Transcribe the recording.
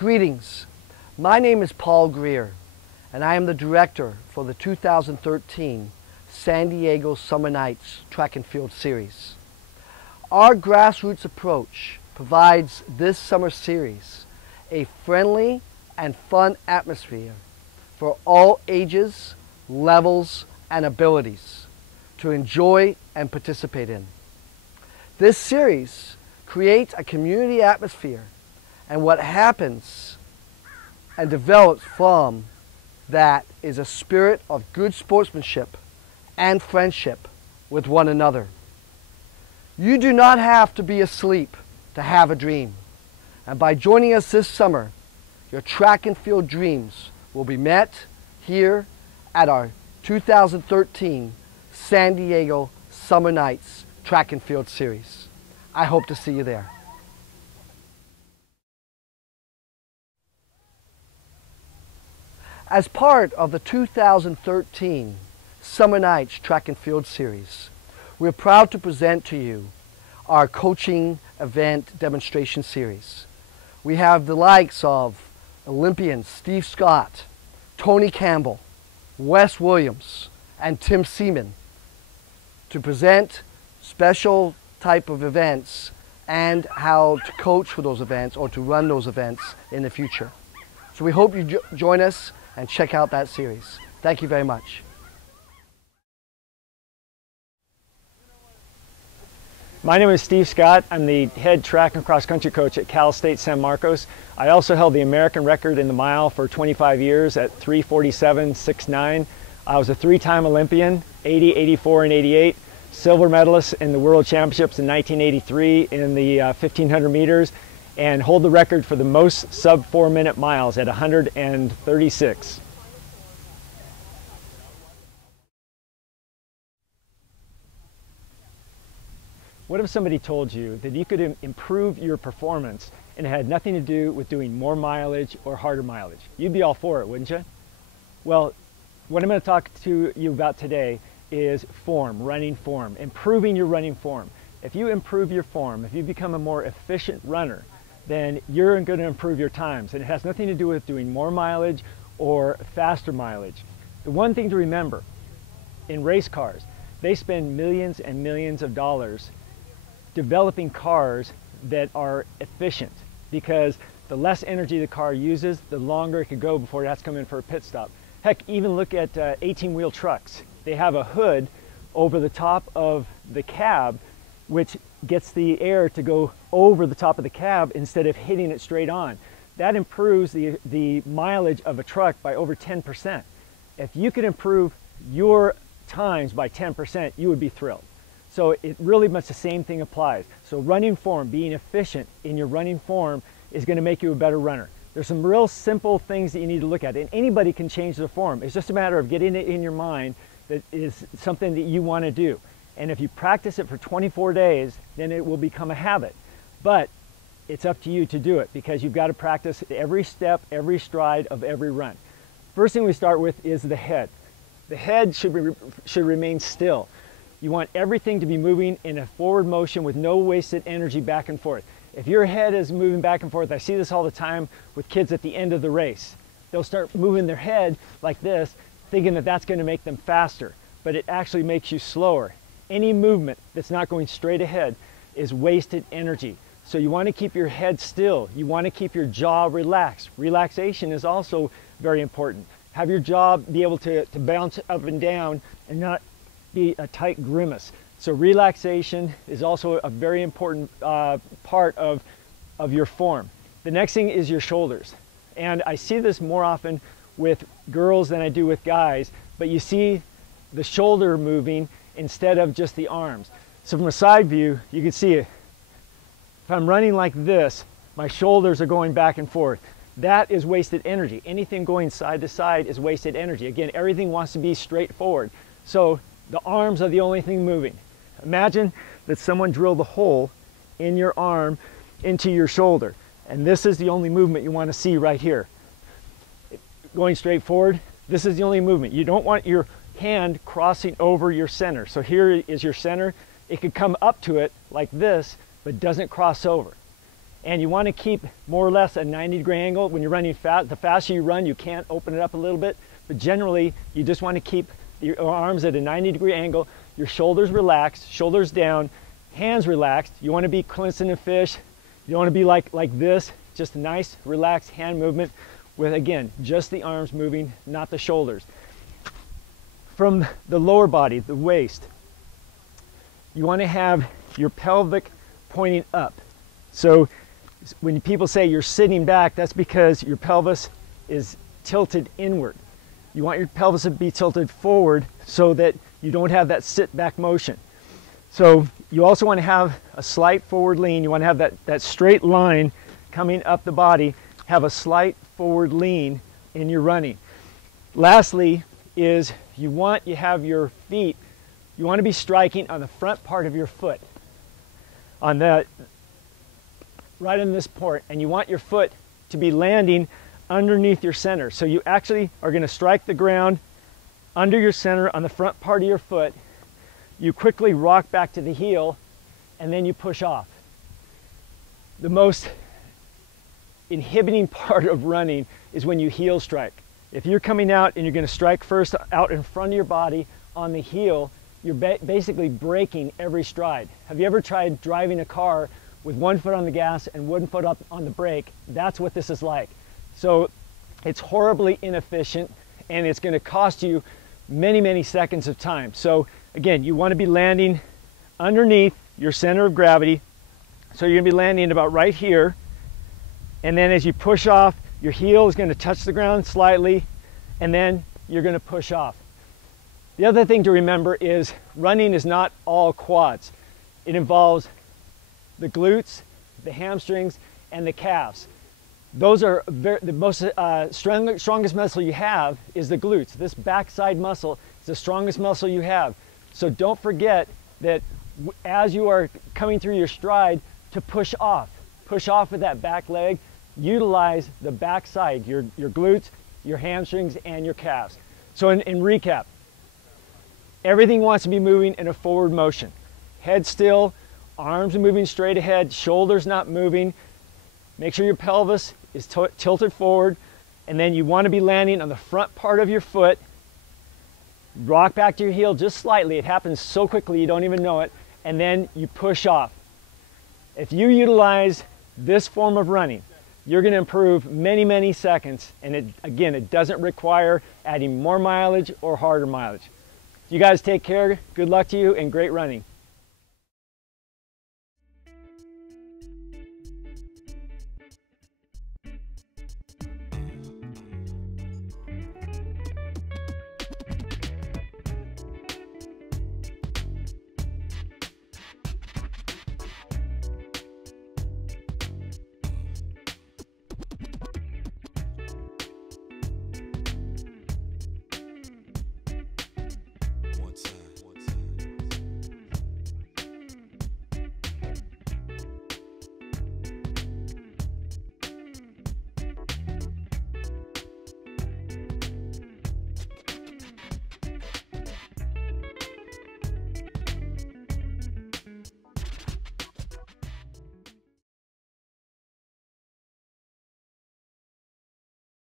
Greetings, my name is Paul Greer and I am the director for the 2013 San Diego Summer Nights Track and Field Series. Our grassroots approach provides this summer series a friendly and fun atmosphere for all ages, levels, and abilities to enjoy and participate in. This series creates a community atmosphere, and what happens and develops from that is a spirit of good sportsmanship and friendship with one another. You do not have to be asleep to have a dream, and by joining us this summer, your track and field dreams will be met here at our 2013 San Diego Summer Nights Track and Field Series. I hope to see you there. As part of the 2013 Summer Nights Track and Field Series, we're proud to present to you our coaching event demonstration series. We have the likes of Olympians Steve Scott, Tony Campbell, Wes Williams, and Tim Seaman to present special type of events and how to coach for those events or to run those events in the future. So we hope you join us and check out that series. Thank you very much. My name is Steve Scott. I'm the head track and cross country coach at Cal State San Marcos. I also held the American record in the mile for 25 years at 3:47.69. I was a three-time Olympian, 80, 84, and 88. Silver medalist in the World Championships in 1983 in the 1500 meters, and hold the record for the most sub 4-minute miles at 136. What if somebody told you that you could improve your performance and it had nothing to do with doing more mileage or harder mileage? You'd be all for it, wouldn't you? Well, what I'm going to talk to you about today is form, running form, improving your running form. If you improve your form, if you become a more efficient runner, then you're going to improve your times. And it has nothing to do with doing more mileage or faster mileage. The one thing to remember, in race cars, they spend millions and millions of dollars developing cars that are efficient, because the less energy the car uses, the longer it could go before it has to come in for a pit stop. Heck, even look at 18-wheel trucks. They have a hood over the top of the cab, which gets the air to go over the top of the cab instead of hitting it straight on. That improves the mileage of a truck by over 10%. If you could improve your times by 10%, you would be thrilled. So it really much the same thing applies. So running form, being efficient in your running form is going to make you a better runner. There's some real simple things that you need to look at, and anybody can change their form. It's just a matter of getting it in your mind that is something that you want to do. And if you practice it for 24 days, then it will become a habit. But it's up to you to do it, because you've got to practice every step, every stride of every run. First thing we start with is the head. The head should remain still. You want everything to be moving in a forward motion with no wasted energy back and forth. If your head is moving back and forth, I see this all the time with kids at the end of the race. They'll start moving their head like this, thinking that that's going to make them faster, but it actually makes you slower. Any movement that's not going straight ahead is wasted energy. So you want to keep your head still. You want to keep your jaw relaxed. Relaxation is also very important. Have your jaw be able to bounce up and down and not be a tight grimace. So relaxation is also a very important part of your form. The next thing is your shoulders. And I see this more often with girls than I do with guys, but you see the shoulder moving instead of just the arms. So from a side view, you can see it. If I'm running like this, my shoulders are going back and forth. That is wasted energy. Anything going side to side is wasted energy. Again, everything wants to be straight forward. So the arms are the only thing moving. Imagine that someone drilled a hole in your arm into your shoulder, and this is the only movement you want to see right here. Going straight forward, this is the only movement. You don't want your hand crossing over your center. So here is your center. It could come up to it like this, but doesn't cross over. And you want to keep more or less a 90-degree angle. When you're running fast, the faster you run, you can't open it up a little bit, but generally you just want to keep your arms at a 90-degree angle, your shoulders relaxed, shoulders down, hands relaxed. You want to be Clinton and Fish. You don't want to be like this, just a nice relaxed hand movement with, again, just the arms moving, not the shoulders. From the lower body, the waist, you want to have your pelvic pointing up. So when people say you're sitting back, that's because your pelvis is tilted inward. You want your pelvis to be tilted forward so that you don't have that sit back motion. So you also want to have a slight forward lean. You want to have that straight line coming up the body, have a slight forward lean in your running. Lastly is you have your feet, you want to be striking on the front part of your foot, on that, right in this port, and you want your foot to be landing underneath your center. So you actually are going to strike the ground under your center on the front part of your foot. You quickly rock back to the heel, and then you push off. The most inhibiting part of running is when you heel strike. If you're coming out and you're going to strike first out in front of your body on the heel, you're basically braking every stride. Have you ever tried driving a car with one foot on the gas and one foot up on the brake? That's what this is like. So it's horribly inefficient, and it's going to cost you many, many seconds of time. So again, you want to be landing underneath your center of gravity. So you're going to be landing about right here. And then as you push off, your heel is going to touch the ground slightly, and then you're going to push off. The other thing to remember is running is not all quads. It involves the glutes, the hamstrings, and the calves. Those are the most strongest muscle you have is the glutes. This backside muscle is the strongest muscle you have. So don't forget that as you are coming through your stride, to push off with that back leg. Utilize the backside, your glutes, your hamstrings, and your calves. So in recap, everything wants to be moving in a forward motion. Head still, arms are moving straight ahead, shoulders not moving. Make sure your pelvis is tilted forward, and then you want to be landing on the front part of your foot. Rock back to your heel just slightly. It happens so quickly you don't even know it, and then you push off. If you utilize this form of running, you're going to improve many, many seconds, and again, it doesn't require adding more mileage or harder mileage. You guys take care, good luck to you, and great running.